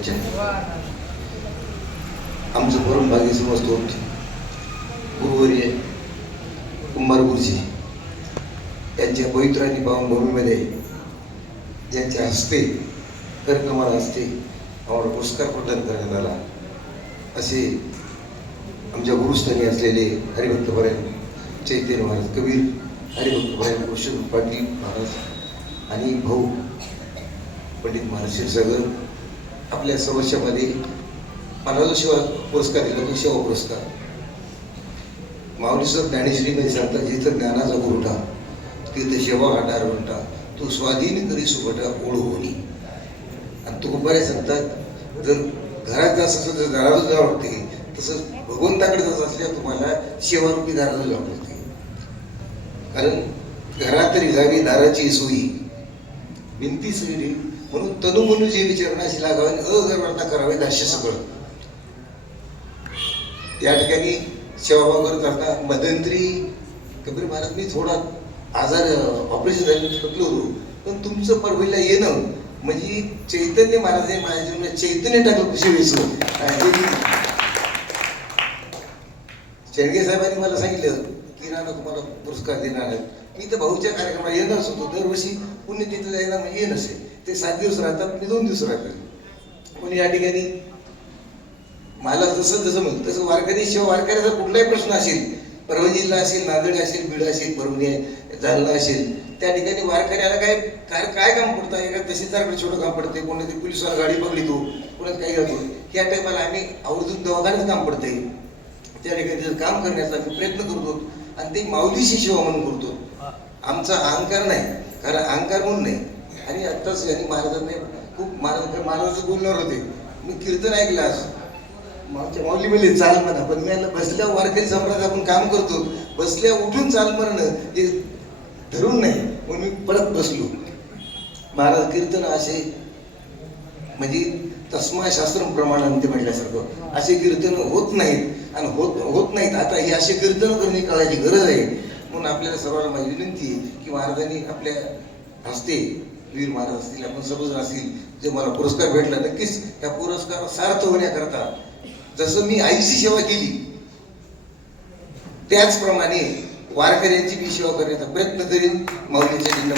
महाराजांच्या आमचं परम भाग्य समजतो गुरुवर्य कुंभार गुरुजी यांच्या पवित्र आणि पावनभूमीमध्ये ज्यांच्या हस्ते कर्कमाला हस्ते आम्हाला पुरस्कार प्रदान करण्यात आला. असे आमच्या गुरुस्थानी असलेले हरिभक्तपरायण चैतन्य महाराज कबीर हरिभक्तपरायण कृष्ण पाटील महाराज आणि भाऊ पंडित महाराज क्षीरसागर आपल्या समस्यामध्ये मला जो पुरस्कार दिला तो सेवा पुरस्कार. माऊलीचं ज्ञानेश्वरीमध्ये सांगतात जिथं ज्ञानाचा गुरुठा तिथं सेवा हाडार म्हणता तो स्वाधीन करी सुभटा ओढ होणी. आणि तुकोबारे सांगतात जर घरात जास्त असेल तर घरातच जावं लागते तसंच भगवंताकडे जात असल्या तुम्हाला शेवारूपी दाराला जावं लागते कारण घरात तरी गावी दाराची सोयी भिंती सोयी म्हणून तनु म्हणून जे विचारणाशी लागावे आणि अगरवार्ता करावे दास्य सगळं. या ठिकाणी सेवा करत असता मध्यंतरी कबीर महाराज मी थोडा आजार ऑपरेशन झाले थकलो होतो. पण तुमचं परभणीला येणं म्हणजे चैतन्य महाराजांनी माझ्या जीवनात चैतन्य टाकलं सेवेचं शेडगे साहेबांनी मला सांगितलं की ना तुम्हाला पुरस्कार देणार आहेत. मी तर भाऊच्या कार्यक्रमाला येणारच होतो दरवर्षी पुण्यतिथीला यायला म्हणजे येणं असेल. ते सात दिवस राहतात मी दोन दिवस राहतात पण या ठिकाणी मला जसं जसं म्हणतो तसं वारकरी शिवाय वारकऱ्याचा कुठलाही प्रश्न असेल परभणी जिल्हा असेल नांदेड असेल बीड असेल परभणी आहे, जालना असेल त्या ठिकाणी वारकऱ्याला काय काय काय काम पडतं? एका तहसीलदारकडे छोटं काम पडते कोणी ते गाडी पकडतो कोणात काही घालतो. या टायमाला आम्ही आवर्जून दवाखान्यात काम पडतंय. त्या ठिकाणी काम करण्याचा आम्ही प्रयत्न करतो. आणि ते माऊलीची सेवा म्हणून करतो आमचा अहंकार नाही कारण अहंकार म्हणून नाही. आणि आत्ताच यांनी महाराजांनी खूप महाराज महाराजाचं बोलणार होते. मी कीर्तन ऐकलं आज. मागच्या माऊली म्हणले चाल म्हणा. पण मी बसल्या वारकरी सम्राट आपण काम करतो. बसल्या उठून चाल म्हणणं हे धरून नाही. म्हणून मी परत बसलो. महाराज कीर्तन असे म्हणजे तस्मा शास्त्र प्रमाण ते म्हटल्यासारखं. असे कीर्तन होत नाहीत. आणि होत होत नाहीत. आता हे असे कीर्तन करणे काळाची गरज आहे. म्हणून आपल्याला सर्वांना माझी विनंती की महाराजांनी आपल्या हस्ते वीर महाराज असतील आपण सर्वजण असतील जे मला पुरस्कार भेटला नक्कीच त्या पुरस्कार सार्थ होण्याकरता जसं मी आईची सेवा केली त्याचप्रमाणे वारकऱ्यांची मी सेवा करण्याचा प्रयत्न करीन. माऊलीच्या दिंड